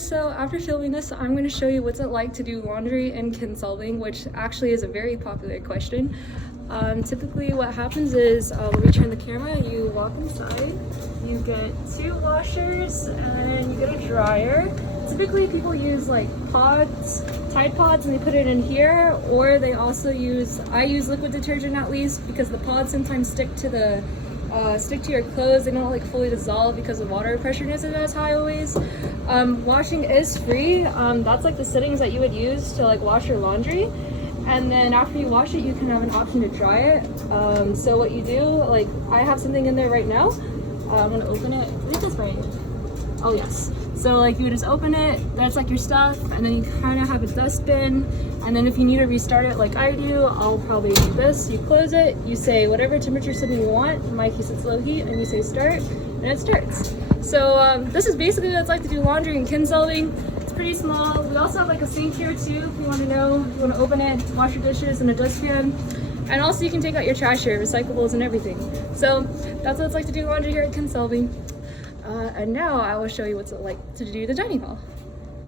So after filming this, I'm going to show you what's it like to do laundry in Kinsolving, which actually is a very popular question. Typically what happens is, let me turn the camera, you walk inside, you get 2 washers, and you get a dryer. Typically people use like pods, Tide Pods, and they put it in here, or they also use, I use liquid detergent at least, because the pods sometimes stick to your clothes. They don't like fully dissolve because the water pressure isn't as high always. Washing is free. That's like the settings that you would use to like wash your laundry. And then after you wash it, you can have an option to dry it. So what you do, like I have something in there right now. I'm gonna open it. Is this right? Oh yes. So like you would just open it, that's like your stuff, and then you kind of have a dustbin. And then if you need to restart it like I do, I'll probably do this. You close it, you say whatever temperature setting you want. In my case it's low heat, and you say start, and it starts. So this is basically what it's like to do laundry in Kinsolving. It's pretty small. We also have like a sink here too, if you want to know, if you want to open it, wash your dishes in a dustpan. And also you can take out your trash here, recyclables and everything. So that's what it's like to do laundry here at Kinsolving. And now I will show you what's it like to do the dining hall.